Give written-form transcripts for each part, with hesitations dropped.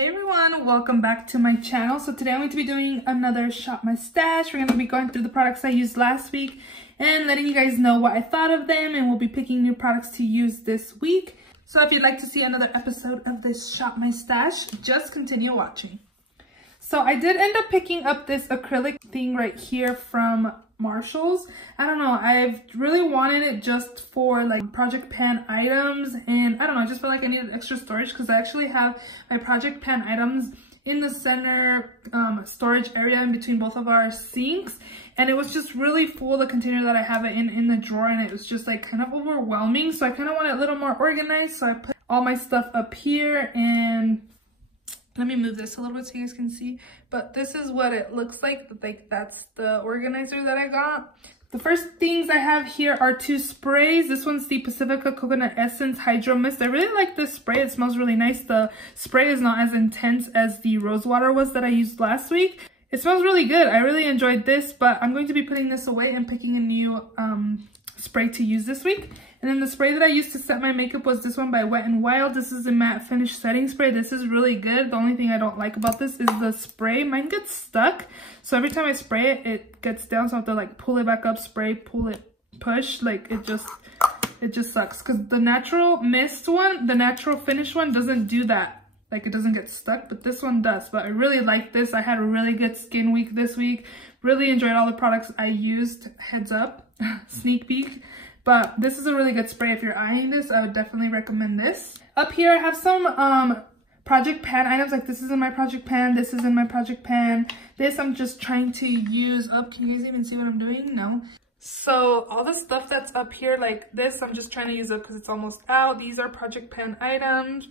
Hey everyone, welcome back to my channel. So today I'm going to be doing another Shop My Stash. We're going to be going through the products I used last week and letting you guys know what I thought of them, and we'll be picking new products to use this week. So if you'd like to see another episode of this Shop My Stash, just continue watching. So I did end up picking up this acrylic thing right here from Marshall's. I don't know, I've really wanted it just for like project pan items, and I don't know, I just felt like I needed extra storage because I actually have my project pan items in the center storage area in between both of our sinks, and it was just really full, the container that I have it in the drawer, and it was just like kind of overwhelming. So I kind of want it a little more organized, so I put all my stuff up here, and let me move this a little bit so you guys can see. But this is what it looks like that's the organizer that I got. The first things I have here are two sprays. This one's the Pacifica Coconut Essence Hydro Mist. I really like this spray. It smells really nice. The spray is not as intense as the rose water was that I used last week. It smells really good. I really enjoyed this, but I'm going to be putting this away and picking a new spray to use this week. And then the spray that I used to set my makeup was this one by Wet n Wild. This is a matte finish setting spray. This is really good. The only thing I don't like about this is the spray. Mine gets stuck. So every time I spray it, it gets down. So I have to like pull it back up, spray, pull it, push. Like it just sucks. Because the natural mist one, the natural finish one doesn't do that. Like it doesn't get stuck, but this one does. But I really like this. I had a really good skin week this week. Really enjoyed all the products I used. Heads up, sneak peek. But this is a really good spray. If you're eyeing this, I would definitely recommend this. Up here I have some project pan items. Like this is in my project pan, this is in my project pan. This I'm just trying to use up. Can you guys even see what I'm doing? No. So all the stuff that's up here like this, I'm just trying to use up because it's almost out. These are project pan items.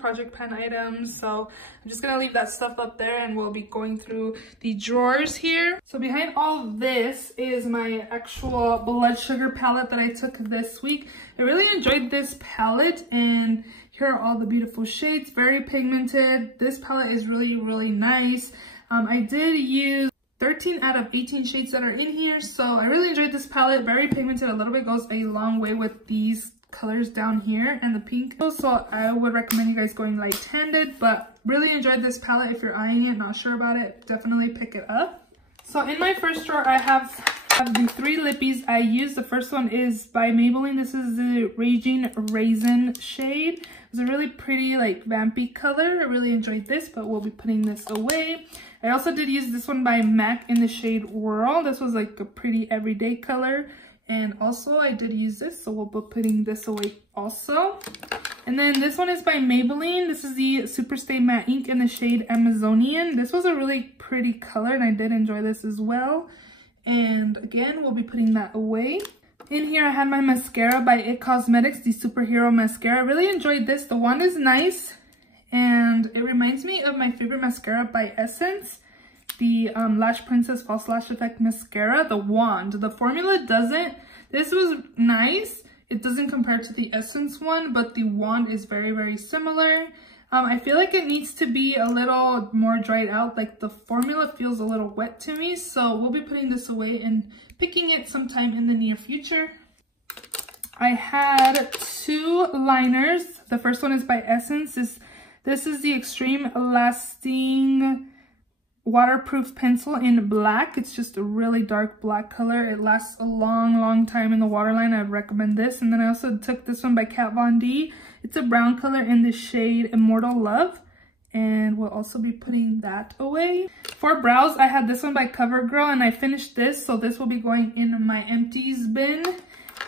So I'm just gonna leave that stuff up there, and we'll be going through the drawers here. So behind all this is my actual blood sugar palette that I took this week. I really enjoyed this palette, and here are all the beautiful shades, very pigmented. This palette is really nice. I did use 13 out of 18 shades that are in here, so I really enjoyed this palette. Very pigmented, a little bit goes a long way with these colors down here and the pink. So I would recommend you guys going light-handed, but really enjoyed this palette. If you're eyeing it, not sure about it, definitely pick it up. So in my first drawer, I have the three lippies I use. The first one is by Maybelline. This is the Raging Raisin shade. It's a really pretty, like, vampy color. I really enjoyed this, but we'll be putting this away. I also did use this one by MAC in the shade Whirl. This was like a pretty everyday color. And also I did use this, so we'll be putting this away also. And then this one is by Maybelline. This is the Superstay Matte Ink in the shade Amazonian. This was a really pretty color, and I did enjoy this as well. And again, we'll be putting that away. In here I had my mascara by IT Cosmetics, the Superhero Mascara. I really enjoyed this. The wand is nice, and it reminds me of my favorite mascara by Essence, the Lash Princess False Lash Effect Mascara. The wand, the formula doesn't. This was nice. It doesn't compare to the Essence one, but the wand is very similar. I feel like it needs to be a little more dried out. Like the formula feels a little wet to me, so we'll be putting this away and picking it sometime in the near future. I had two liners. The first one is by Essence. This is the Extreme Lasting Waterproof Pencil in black. It's just a really dark black color. It lasts a long time in the waterline. I recommend this. And then I also took this one by Kat Von D. It's a brown color in the shade Immortal Love, and we'll also be putting that away. For brows, I had this one by CoverGirl, and I finished this, so this will be going in my empties bin.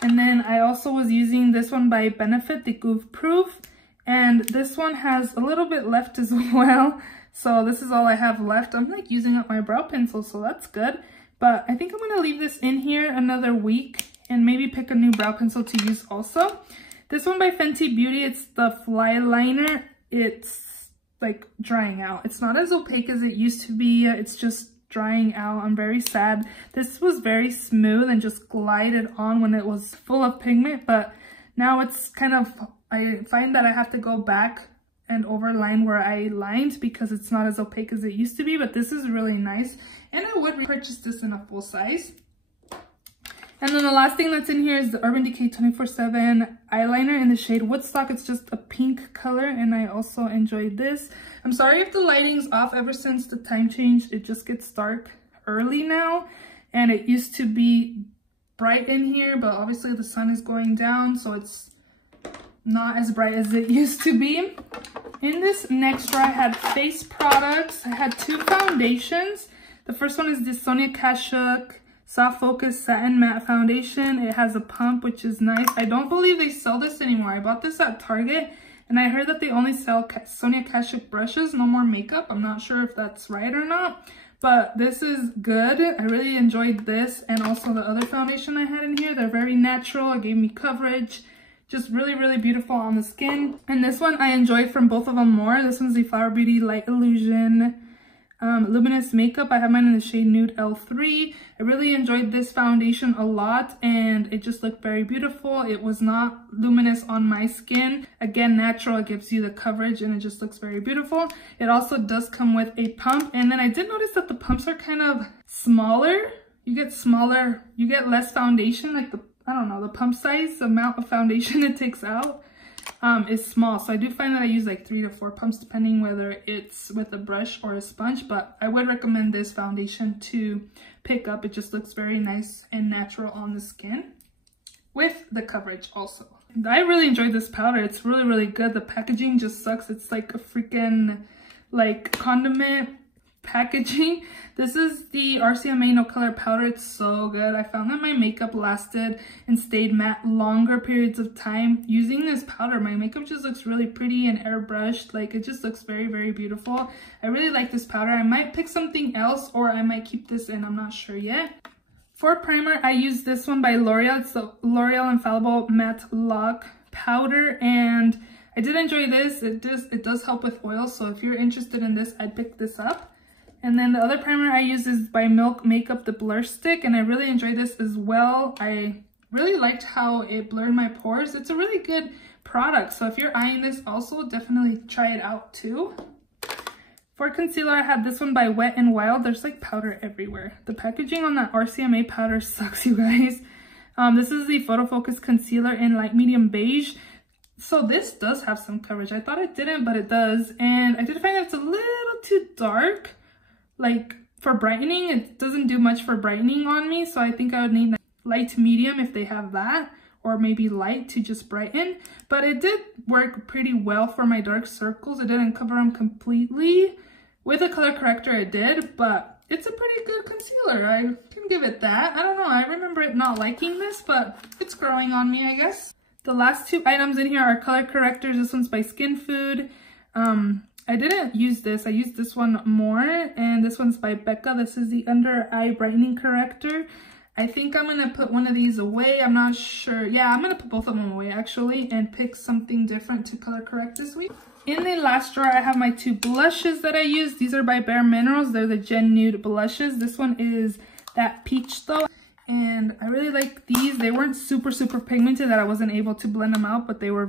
And then I also was using this one by Benefit, the Goof Proof, and this one has a little bit left as well. So this is all I have left. I'm like using up my brow pencil, so that's good. But I think I'm gonna leave this in here another week and maybe pick a new brow pencil to use also. This one by Fenty Beauty, it's the Fly Liner. It's like drying out. It's not as opaque as it used to be. It's just drying out. I'm very sad. This was very smooth and just glided on when it was full of pigment, but now it's kind of, I find that I have to go back and overline where I lined because it's not as opaque as it used to be, but this is really nice, and I would repurchase this in a full size. And then the last thing that's in here is the Urban Decay 24/7 eyeliner in the shade Woodstock. It's just a pink color, and I also enjoyed this. I'm sorry if the lighting's off. Ever since the time change, it just gets dark early now, and it used to be bright in here, but obviously the sun is going down, so it's not as bright as it used to be. In this next drawer, I had face products. I had 2 foundations. The first one is the Sonia Kashuk Soft Focus Satin Matte Foundation. It has a pump, which is nice. I don't believe they sell this anymore. I bought this at Target, and I heard that they only sell Sonia Kashuk brushes, no more makeup. I'm not sure if that's right or not, but this is good. I really enjoyed this, and also the other foundation I had in here. They're very natural. It gave me coverage. Just really, really beautiful on the skin. And this one I enjoyed from both of them more. This one's the Flower Beauty Light Illusion Luminous Makeup. I have mine in the shade Nude L3. I really enjoyed this foundation a lot, and it just looked very beautiful. It was not luminous on my skin. Again, natural, it gives you the coverage, and it just looks very beautiful. It also does come with a pump, and then I did notice that the pumps are kind of smaller. You get smaller, you get less foundation, like I don't know, the pump size, the amount of foundation it takes out is small. So I do find that I use like 3 to 4 pumps depending whether it's with a brush or a sponge, but I would recommend this foundation to pick up. It just looks very nice and natural on the skin with the coverage also. I really enjoyed this powder. It's really, really good. The packaging just sucks. It's like a freaking like condiment packaging. This is the RCMA No Color Powder. It's so good. I found that my makeup lasted and stayed matte longer periods of time using this powder. My makeup just looks really pretty and airbrushed. Like, it just looks very, very beautiful. I really like this powder. I might pick something else, or I might keep this in. I'm not sure yet. For primer, I use this one by L'Oreal. It's the L'Oreal Infallible Matte Lock Powder, and I did enjoy this. It does help with oil, so if you're interested in this, I'd pick this up. And then the other primer I use is by Milk Makeup, the Blur Stick, and I really enjoyed this as well. I really liked how it blurred my pores. It's a really good product, so if you're eyeing this also, definitely try it out too. For concealer, I had this one by Wet n Wild. There's like powder everywhere. The packaging on that RCMA powder sucks, you guys. This is the Photo Focus Concealer in light medium beige. So this does have some coverage. I thought it didn't, but it does. And I did find that it's a little too dark. Like, for brightening, it doesn't do much for brightening on me, so I think I would need light to medium if they have that, or maybe light to just brighten. But it did work pretty well for my dark circles. It didn't cover them completely. With a color corrector it did, but it's a pretty good concealer. I can give it that. I don't know, I remember it not liking this, but it's growing on me, I guess. The last 2 items in here are color correctors. This one's by Skin Food. I didn't use this. I used this one more, and this one's by Becca. This is the Under Eye Brightening Corrector. I think I'm gonna put one of these away. I'm not sure. Yeah, I'm gonna put both of them away actually, and pick something different to color correct this week. In the last drawer, I have my 2 blushes that I use. These are by Bare Minerals. They're the Gen Nude blushes. This one is that peach though, and I really like these. They weren't super pigmented that I wasn't able to blend them out, but they were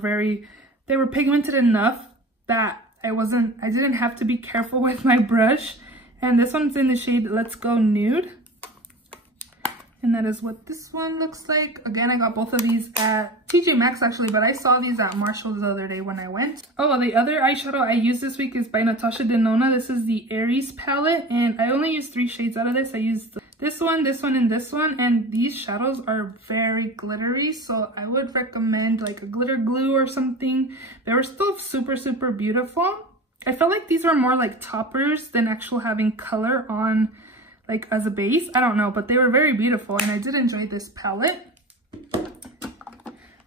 pigmented enough that I didn't have to be careful with my brush. And this one's in the shade Let's Go Nude. And that is what this one looks like. Again, I got both of these at TJ Maxx actually, but I saw these at Marshall's the other day when I went. Oh, the other eyeshadow I used this week is by Natasha Denona. This is the Aries palette, and I only used 3 shades out of this. I used this one, and this one, and these shadows are very glittery, so I would recommend like a glitter glue or something. They were still super beautiful. I felt like these were more like toppers than actual having color on like as a base. I don't know, but they were very beautiful, and I did enjoy this palette.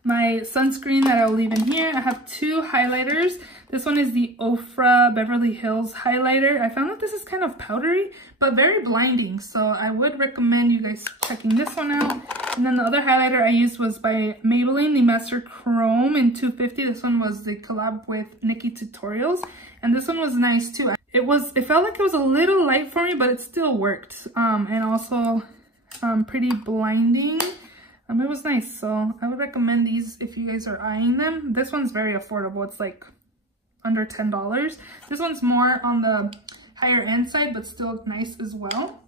My sunscreen that I'll leave in here. I have 2 highlighters. This one is the Ofra Beverly Hills highlighter. I found that this is kind of powdery, but very blinding. So I would recommend you guys checking this one out. And then the other highlighter I used was by Maybelline, the Master Chrome in 250. This one was the collab with Nikki Tutorials. And this one was nice too. It felt like it was a little light for me, but it still worked. And also pretty blinding. It was nice, so I would recommend these if you guys are eyeing them. This one's very affordable. It's like under $10. This one's more on the higher end side, but still nice as well.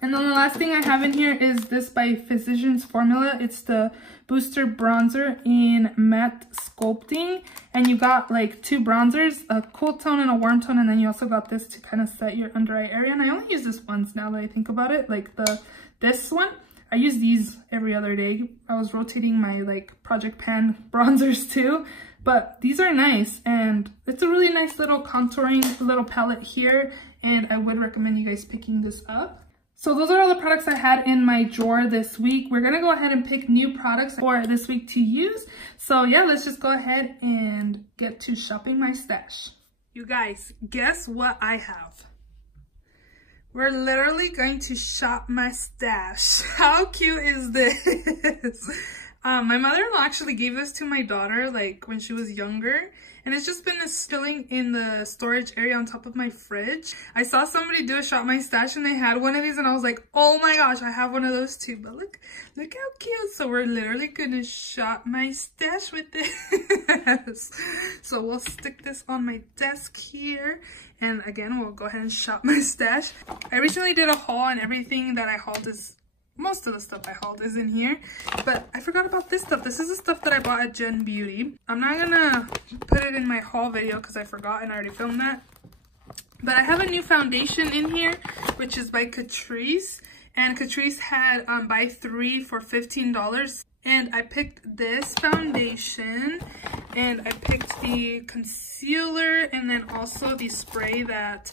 And And then the last thing I have in here is this by Physicians Formula. It's the Booster Bronzer in Matte Sculpting. And you got like 2 bronzers, a cool tone and a warm tone. And then you also got this to kind of set your under eye area. And I only use this once now that I think about it. Like this one. I use these every other day. I was rotating my like Project Pan bronzers too. But these are nice. And it's a really nice little contouring little palette here. And I would recommend you guys picking this up. So those are all the products I had in my drawer this week. We're gonna go ahead and pick new products for this week to use. So yeah, let's just go ahead and get to shopping my stash. You guys, guess what I have? We're literally going to shop my stash. How cute is this? My mother-in-law actually gave this to my daughter like when she was younger. And it's just been filling in the storage area on top of my fridge. I saw somebody do a shop my stash and they had one of these and I was like, oh my gosh, I have one of those too. But look how cute. So we're literally gonna shop my stash with this. So we'll stick this on my desk here. And again, we'll go ahead and shop my stash. I recently did a haul and everything that I hauled is most of the stuff I hauled is in here, but I forgot about this stuff. This is the stuff that I bought at Gen Beauty. I'm not gonna put it in my haul video because I forgot and I already filmed that. But I have a new foundation in here, which is by Catrice. And Catrice had buy 3 for $15. And I picked this foundation, and I picked the concealer, and then also the spray that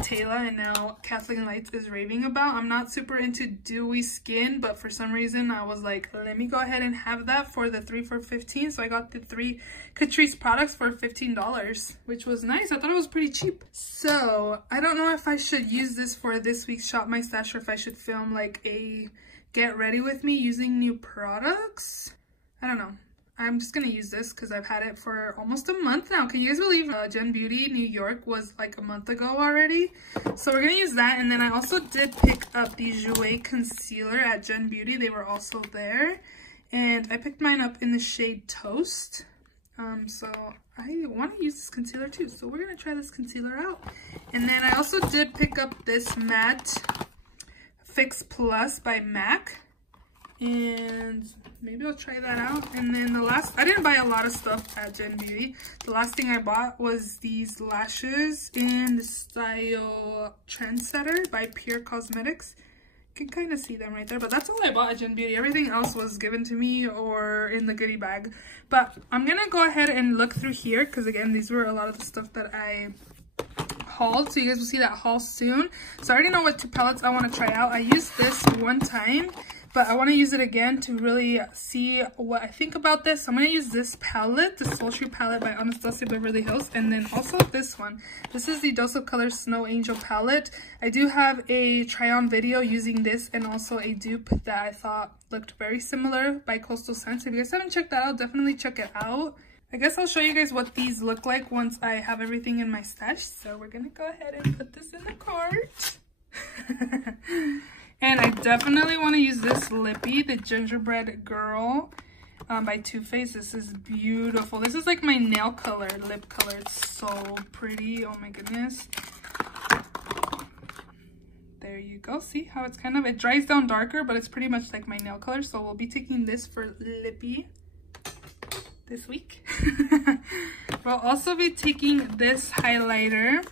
Taylor and now Kathleen Lights is raving about. I'm not super into dewy skin, but for some reason I was like, let me go ahead and have that for the 3 for $15. So I got the 3 Catrice products for $15, which was nice. I thought it was pretty cheap. So I don't know if I should use this for this week's Shop My Stash or if I should film like a get ready with me using new products. I don't know. I'm just gonna use this because I've had it for almost a month now. Can you guys believe Gen Beauty New York was like a month ago already? So we're gonna use that. And then I also did pick up the Jouer concealer at Gen Beauty. They were also there. And I picked mine up in the shade Toast. So I want to use this concealer too. So we're gonna try this concealer out. And then I also did pick up this matte Fix Plus by MAC, and maybe I'll try that out. And then the last, I didn't buy a lot of stuff at Gen Beauty. The last thing I bought was these lashes in the style Trendsetter by Pure Cosmetics. You can kind of see them right there, but that's all I bought at Gen Beauty. Everything else was given to me or in the goodie bag. But I'm gonna go ahead and look through here because again, these were a lot of the stuff that I hauled, so you guys will see that haul soon. So I already know what 2 palettes I want to try out. I used this one time, but I want to use it again to really see what I think about this. So I'm going to use this palette, the Sultry palette by Anastasia Beverly Hills, and then also this one. This is the Dose of Color Snow Angel palette. I do have a try-on video using this and also a dupe that I thought looked very similar by Coastal Scents. If you guys haven't checked that out, definitely check it out. I guess I'll show you guys what these look like once I have everything in my stash. So we're gonna go ahead and put this in the cart. And I definitely want to use this lippy, the Gingerbread Girl by Too Faced. This is beautiful. This is like my nail color, lip color. It's so pretty. Oh my goodness. There you go. See how it's kind of, it dries down darker, but it's pretty much like my nail color. So we'll be taking this for lippy this week. We'll also be taking this highlighter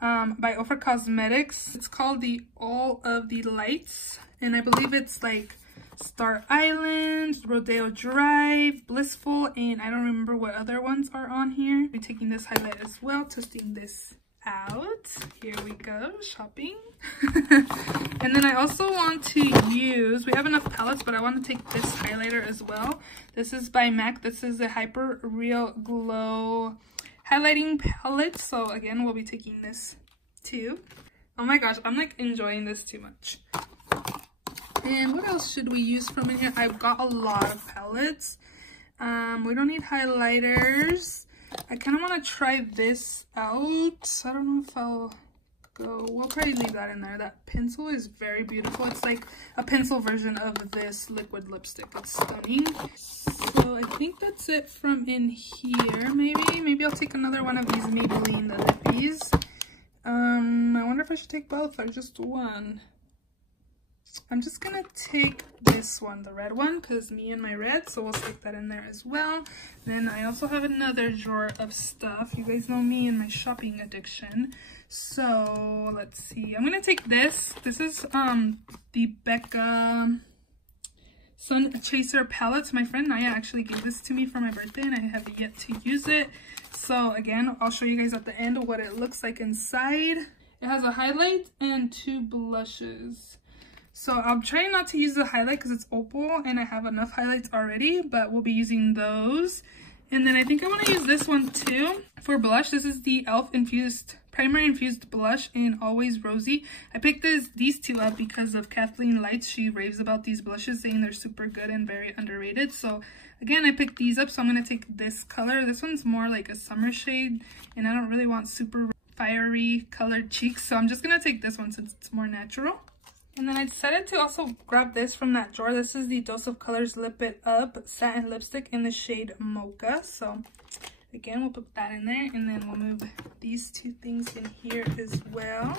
by Ofra Cosmetics. It's called the All of the Lights, and I believe it's like Star Island, Rodeo Drive, Blissful, and I don't remember what other ones are on here. I'll be taking this highlight as well, testing this out. Here we go, shopping. And then I also want to use, we have enough palettes, but I want to take this highlighter as well. This is by MAC. This is the Hyper Real Glow highlighting palette. So again, we'll be taking this too. Oh my gosh, I'm like enjoying this too much. And what else should we use from in here? I've got a lot of palettes. We don't need highlighters. I kind of want to try this out. I don't know if I'll go. We'll probably leave that in there. That pencil is very beautiful. It's like a pencil version of this liquid lipstick. It's stunning. So I think that's it from in here. Maybe I'll take another one of these Maybelline lippies. I wonder if I should take both or just one. I'm just gonna take this one, the red one, because me and my red, so we'll stick that in there as well. Then I also have another drawer of stuff. You guys know me and my shopping addiction. So let's see, I'm gonna take this. This is the Becca Sun Chaser palettes. My friend Naya actually gave this to me for my birthday and I have yet to use it. So again, I'll show you guys at the end what it looks like inside. It has a highlight and 2 blushes. So I'm trying not to use the highlight because it's opal and I have enough highlights already, but we'll be using those. And then I think I want to use this one too for blush. This is the e.l.f. Primer Infused Blush in Always Rosy. I picked these two up because of Kathleen Lights. She raves about these blushes, saying they're super good and very underrated. So again, I picked these up, so I'm going to take this color. This one's more like a summer shade, and I don't really want super fiery colored cheeks, so I'm just going to take this one since it's more natural. And then I decided to also grab this from that drawer. This is the Dose of Colors Lip It Up Satin Lipstick in the shade Mocha. So again, we'll put that in there, and then we'll move these 2 things in here as well.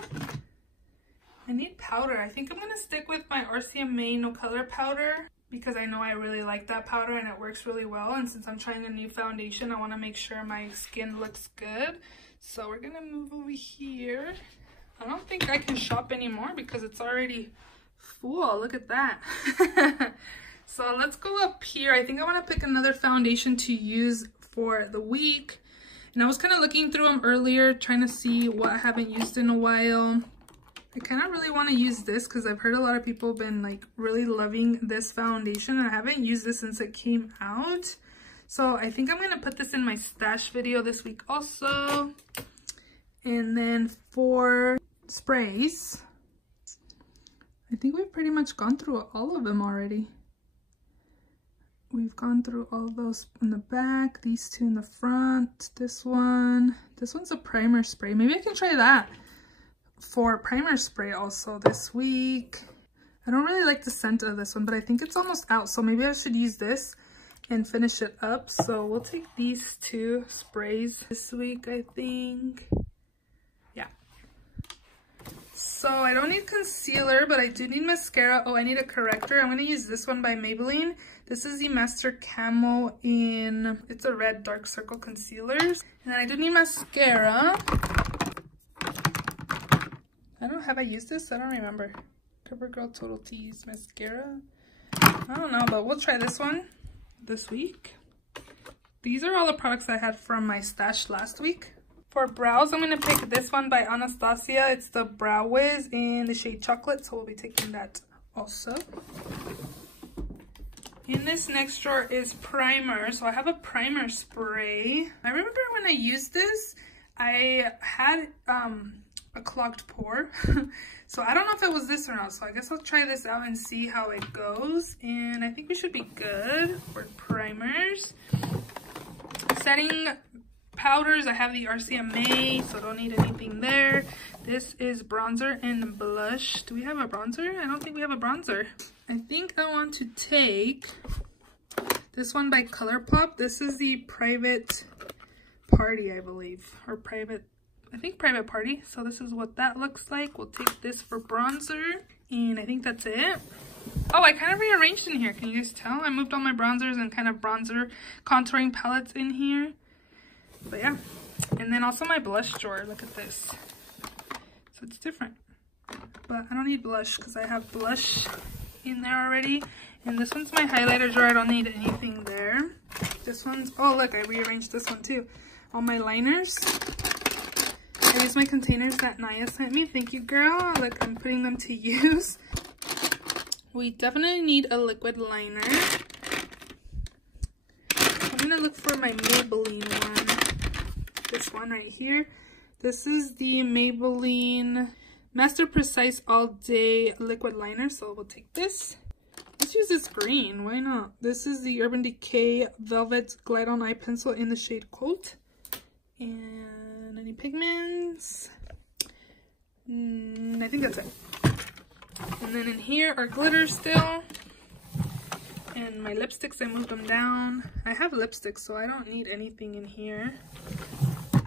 I need powder. I think I'm going to stick with my RCMA No Color powder because I know I really like that powder and it works really well. And since I'm trying a new foundation, I want to make sure my skin looks good. So we're going to move over here. I don't think I can shop anymore because it's already full. Look at that. So let's go up here. I think I want to pick another foundation to use for the week. And I was kind of looking through them earlier, trying to see what I haven't used in a while. I kind of really want to use this because I've heard a lot of people have been like really loving this foundation. And I haven't used this since it came out. So I think I'm going to put this in my stash video this week also. And then for sprays, I think we've pretty much gone through all of them already. We've gone through all those in the back, these 2 in the front, this one. This one's a primer spray. Maybe I can try that for primer spray also this week. I don't really like the scent of this one, but I think it's almost out, so maybe I should use this and finish it up. So we'll take these 2 sprays this week, I think. So I don't need concealer, but I do need mascara. Oh, I need a corrector. I'm going to use this one by Maybelline. This is the Master Camo in, it's a red dark circle concealer. And then I do need mascara. Have I used this? I don't remember. CoverGirl Total Tease mascara. I don't know, but we'll try this one this week. These are all the products I had from my stash last week. For brows, I'm going to pick this one by Anastasia. It's the Brow Wiz in the shade Chocolate, so we'll be taking that also. In this next drawer is primer. So I have a primer spray. I remember when I used this, I had a clogged pore. So I don't know if it was this or not. So I guess I'll try this out and see how it goes. And I think we should be good for primers. Setting powders, I have the RCMA, so don't need anything there. This is bronzer and blush. Do we have a bronzer? I don't think we have a bronzer. I think I want to take this one by ColourPop. This is the Private Party, I believe, or Private, I think Private Party. So this is what that looks like. We'll take this for bronzer, and I think that's it. Oh, I kind of rearranged in here. Can you guys tell? I moved all my bronzers and kind of bronzer contouring palettes in here. But yeah, and then also my blush drawer. Look at this. So it's different, but I don't need blush because I have blush in there already. And this one's my highlighter drawer. I don't need anything there. This one's, oh look, I rearranged this one too. All my liners. I use my containers that Naya sent me. Thank you, girl. Look, I'm putting them to use. We definitely need a liquid liner. I'm gonna look for my Maybelline one. This one right here. This is the Maybelline Master Precise All Day Liquid Liner. So we'll take this. Let's use this green. Why not? This is the Urban Decay Velvet Glide On Eye Pencil in the shade Coat. And any pigments? I think that's it. And then in here are glitters still. And my lipsticks, I moved them down. I have lipsticks, so I don't need anything in here.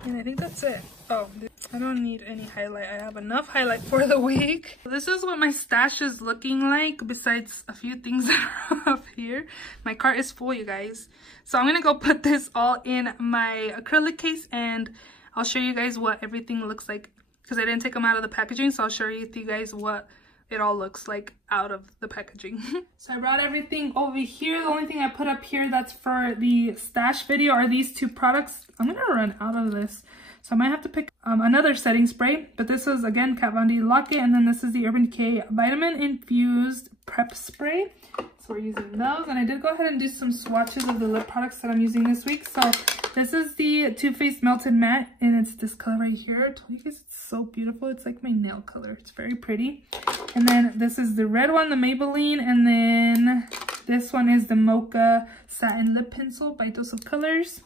And I think that's it. Oh, I don't need any highlight. I have enough highlight for the week. This is what my stash is looking like, besides a few things that are up here. My cart is full, you guys. So I'm gonna go put this all in my acrylic case, and I'll show you guys what everything looks like, because I didn't take them out of the packaging, so I'll show you guys what it all looks like out of the packaging. So I brought everything over here. The only thing I put up here that's for the stash video are these two products. I'm gonna run out of this, so I might have to pick another setting spray, but this is again Kat Von D Lock-It, and then this is the Urban Decay Vitamin Infused Prep Spray. So we're using those, and I did go ahead and do some swatches of the lip products that I'm using this week. So this is the Too Faced Melted Matte, and it's this color right here. I told you guys it's so beautiful. It's like my nail color. It's very pretty. And then this is the red one, the Maybelline, and then this one is the Mocha Satin Lip Pencil by Dose of Colors.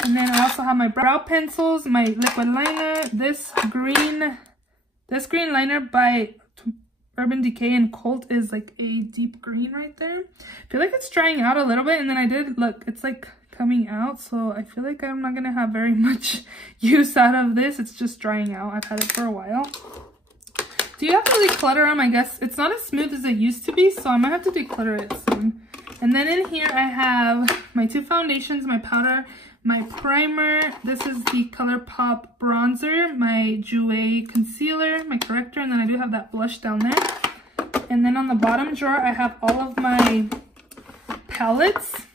And then I also have my brow pencils, my liquid liner, this green liner by Urban Decay and Cult is like a deep green right there. I feel like it's drying out a little bit, and then I did look, it's like coming out, so I feel like I'm not gonna have very much use out of this. It's just drying out. I've had it for a while. Do you have to declutter them? I guess it's not as smooth as it used to be, so I might have to declutter it soon. And then in here I have my two foundations, my powder, my primer. This is the ColourPop bronzer, my Jouer concealer, my corrector, and then I do have that blush down there. And then on the bottom drawer I have all of my palettes.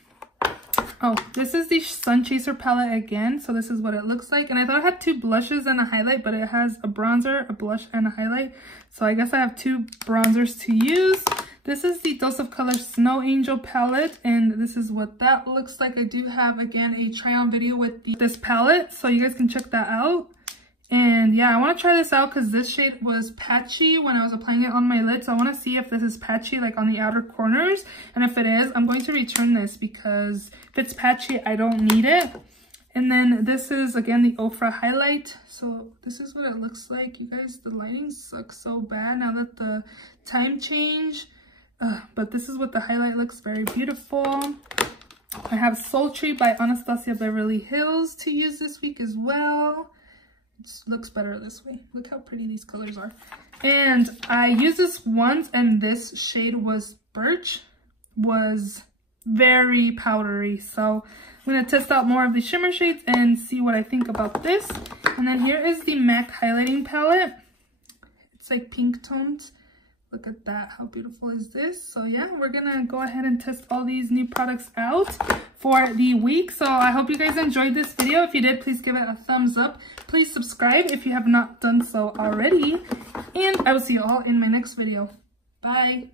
Oh, this is the Sun Chaser palette again, so this is what it looks like. And I thought it had two blushes and a highlight, but it has a bronzer, a blush, and a highlight. So I guess I have two bronzers to use. This is the Dose of Color Snow Angel palette, and this is what that looks like. I do have, again, a try-on video with this palette, so you guys can check that out. And yeah, I want to try this out because this shade was patchy when I was applying it on my lids. So I want to see if this is patchy like on the outer corners. And if it is, I'm going to return this because if it's patchy, I don't need it. And then this is, again, the Ofra highlight. So this is what it looks like. You guys, the lighting sucks so bad now that the time change. But this is what the highlight looks, very beautiful. I have Sultry by Anastasia Beverly Hills to use this week as well. It looks better this way. Look how pretty these colors are. And I used this once, and this shade was Birch, was very powdery. So I'm going to test out more of the shimmer shades and see what I think about this. And then here is the MAC highlighting palette. It's like pink toned. Look at that. How beautiful is this? So yeah, we're gonna go ahead and test all these new products out for the week. So I hope you guys enjoyed this video. If you did, please give it a thumbs up. Please subscribe if you have not done so already. And I will see you all in my next video. Bye.